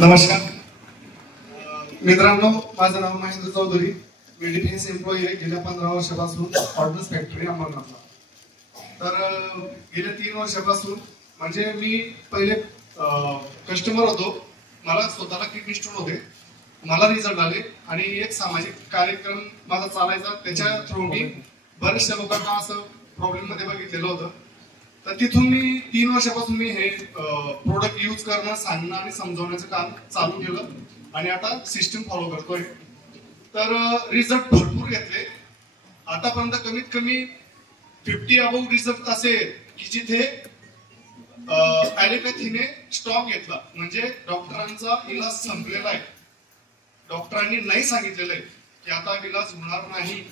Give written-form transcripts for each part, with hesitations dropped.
नमस्कार मित्रांनो, माझं नाव महेंद्र चौधरी. मी डिफेन्स एम्प्लॉई आहे गेल्या 15 वर्षापासून ऑर्डन्स फॅक्टरी अंबरनाथला. तर गेल्या 3 वर्षापासून म्हणजे मी पहिले कस्टमर होतो. मला स्वतःला किडनी स्टोन होते. मला रिझल्ट आले आणि एक सामाजिक कार्यक्रम माझा चालायचा, त्याच्या थ्रू मी बऱ्याचशा लोकांना असं प्रॉब्लेम मध्ये बघितलेलं होतं. तर तिथून मी 3 वर्षापासून मी हे प्रोडक्ट यूज करणं, सांगणं आणि समजवण्याचं काम चालू केलं आणि आता सिस्टम फॉलो करतोय. तर रिझल्ट भरपूर घेतले. आतापर्यंत कमीत कमी 50 अबोव रिझल्ट असे की जिथे ऍलोपॅथीने स्टॉप घेतला, म्हणजे डॉक्टरांचा इलाज संपलेला आहे. डॉक्टरांनी नाही सांगितलेलं आहे की आता इलाज होणार नाही.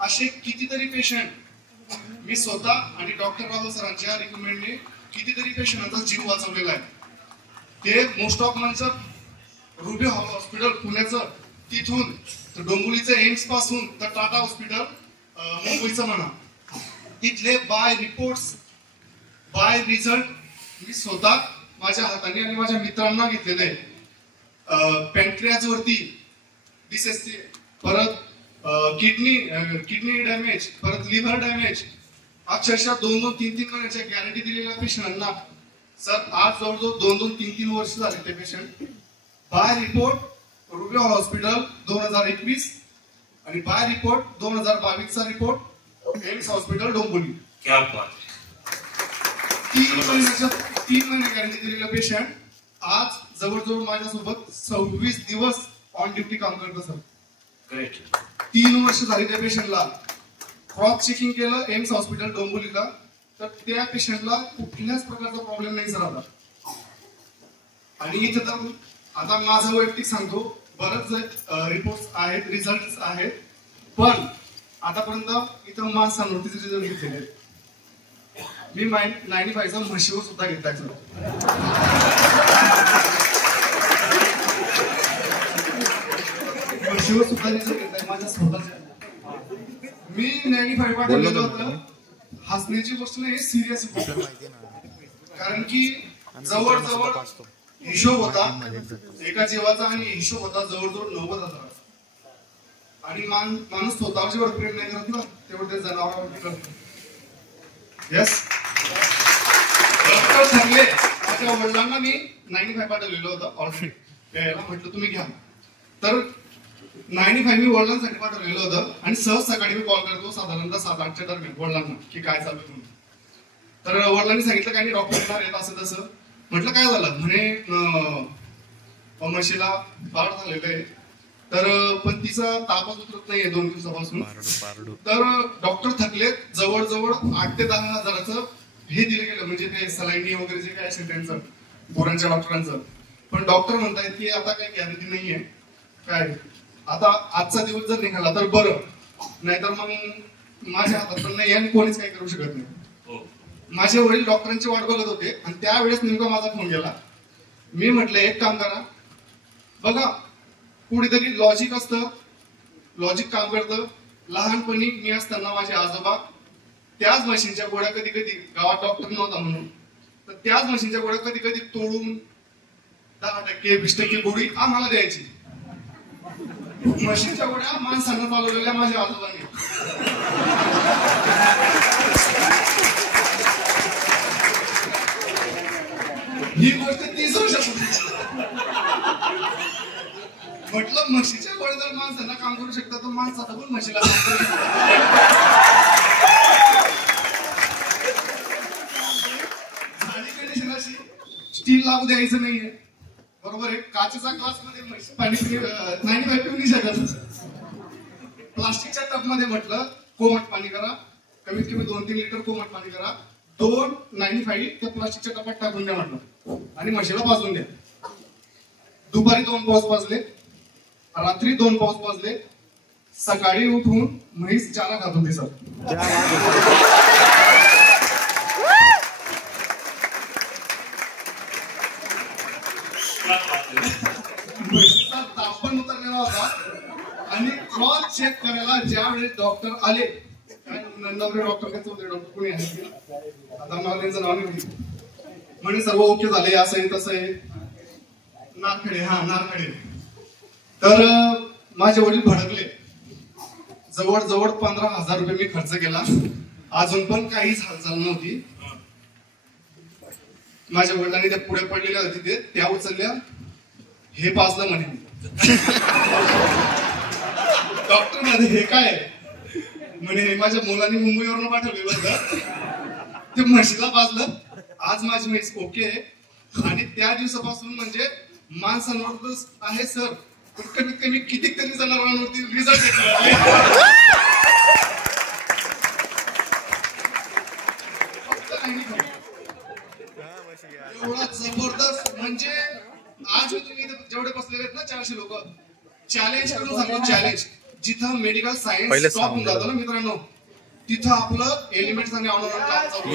असे कितीतरी पेशंट मी स्वतः आणि डॉक्टर राहुल सरांच्या रिकमेंडने कितीतरी पेशंटांचा जीव वाचवलेला आहे. ते मोस्ट ऑफ म्हणजे रुबी हॉस्पिटल पुण्याचं, तिथून डोंबिवलीचं एम्स पासून तर टाटा हॉस्पिटल मुंबईचं म्हणा, तिथले बाय रिपोर्ट्स बाय रिझल्ट मी स्वतः माझ्या हाताने आणि माझ्या मित्रांना घेतलेले आहे. पॅन्क्रियाज वरती डिसेस, परत किडनी डॅमेज, परत लिव्हर डॅमेज, अक्षरशः 2-2, 3-3 महिन्याच्या गॅरंटी दिलेल्या पेशंटांना सर आज जवळजवळ 2-2, 3-3 वर्ष झाले ते patient. By report Ruby hospital 2021 आणि बाय रिपोर्ट 2022चा रिपोर्ट एम्स हॉस्पिटल डोंबिवली. 3 महिने गॅरंटी दिलेला पेशंट आज जवळजवळ माझ्यासोबत 26 दिवस ऑन ड्युटी काम करतो सर. ग्रेट. 3 वर्ष झाली त्या पेशंटला. क्रॉस चेकिंग केलं एम्स हॉस्पिटल डोंबिवलीला, तर त्या पेशंटला कुठल्याच प्रकारचा प्रॉब्लेम नाही सर आता. आणि इथे तर आता माझं वैयक्तिक सांगतो, बरेच रिपोर्ट आहेत, रिझल्ट आहेत, पण आतापर्यंत इथं माणसांवरतीच रिझल्ट घेतलेले आहेत. मी 95चा म्हशीवर सुद्धा घेतलाय सर. म्हशीवर सुद्धा रिझल्ट घेतलाय माझ्या स्वतःच्या. मी 95 पाठवलेलं होतं. हसण्याची गोष्ट नाही, सिरियस गोष्ट. कारण की जवळजवळ हिशोब होता एका जीवाचा आणि हिशोब होता जवळजवळ 90,000. आणि माणूस स्वतःवर जेवढं प्रेम नाही करत ना, तेवढं ते जनावरांवरती करतो. येस. डॉक्टर सांगले माझ्या वडिलांना मी 95 पाठवलेलं होतं ऑलरेडी. त्याला म्हटलं तुम्ही घ्या. तर 95 मी वडिलांसाठी पाठवलेलं होतं आणि सहज सकाळी मी कॉल करतो साधारणतः 7-8च्या दरम्यान वडिलांना की काय चालू म्हणून. तर वडिलांनी सांगितलं काय नाही, डॉक्टर येणार आहेत असं तसं. म्हटलं काय झालं, म्हणे म्हशीला बाळ झालेलं आहे, तर पण तिचा तापच उतरत नाहीये 2 दिवसापासून. तर डॉक्टर थकले. जवळजवळ 8 ते 10 हजाराचं हे दिलं गेलं, म्हणजे ते सलाईनी वगैरे जे काय असेल त्यांचं पोरांच्या डॉक्टरांचं. पण डॉक्टर म्हणतायत की आता काही गॅरंटी नाहीये काय. आता आजचा दिवस जर निघाला तर बरं, नाहीतर मग माझ्या हातात पण नाही आणि कोणीच काही करू शकत नाही. माझे वडील डॉक्टरांची वाट बघत होते आणि त्यावेळेस नेमका माझा फोन गेला. मी म्हटलं एक काम करा, बघा कुठेतरी लॉजिक असतं, लॉजिक काम करतं. लहानपणी मी असताना माझे आजोबा त्याच मशीनच्या गोळ्या कधी कधी, गावात डॉक्टर नव्हता म्हणून, तर त्याच मशीनच्या गोळ्या कधी कधी तोडून 10%, 20% गोळी आम्हाला द्यायची. मशीनच्या गोळ्या माणसांना चालवलेल्या माझ्या आजोबांनी. ही गोष्ट 30 वर्षापूर्वी. म्हटलं म्हशीच्या गोळ्या जर माणसांना काम करू शकतात तर माणसाला पण म्हशीला काम करू शकतात. झाली कंडिशन अशी, स्टील लागू द्यायचं नाहीये, बरोबर आहे. काचेचा ग्लास मध्ये पाणी 95 पिऊ नाही शकत. प्लास्टिकच्या टब मध्ये म्हटलं कोमट पाणी करा, कमीत कमी 2-3 लिटर कोमट पाणी करा. 2.95 त्या प्लास्टिकच्या टबात टाकून द्या म्हटलं आणि म्हशीला पाजून द्या. दुपारी 2 पाऊस पाजले, रात्री 2 पाऊस पाजले, सकाळी उठून म्हैस चारा खात होती सर. ताप पण उतरलेला होता. आणि क्रॉस चेक करायला ज्या वेळेस डॉक्टर आले, नवरे डॉक्टर काय चौधरी डॉक्टर कोणी आहे आता मला त्यांचं नाव नाही माहिती, म्हणे सर्व ओके झाले, असं आहे तसं आहे. नारखेडे, हा नारखेडे. तर माझे वडील भडकले. जवळ 15,000 रुपये मी खर्च केला, अजून पण काहीच हालचाल नव्हती. माझ्या वडिलांनी त्या पुढे पडलेल्या होत्या तिथे, त्या उचलल्या. हे पाजलं म्हणे. डॉक्टर मध्ये हे काय म्हणे, माझ्या मुलांनी मुंबईवरून पाठवलेलं होतं, ते म्हशीला पाजलं. आज माझी म्हैस ओके आहे. आणि त्या दिवसापासून म्हणजे माणसांवर आहे सर, पण कमीत कमी कितीतरी जनावरांवरती रिझल्ट येतो. एवढा जबरदस्त, म्हणजे आज तुम्ही जेवढे बसलेले आहेत ना 400 लोक, चॅलेंज करून सांगतो. चॅलेंज जिथं मेडिकल सायन्स स्टॉप होऊन जातो ना मित्रांनो, तिथं आपलं एलिमेंट्स आणि ऑनर काम चालू.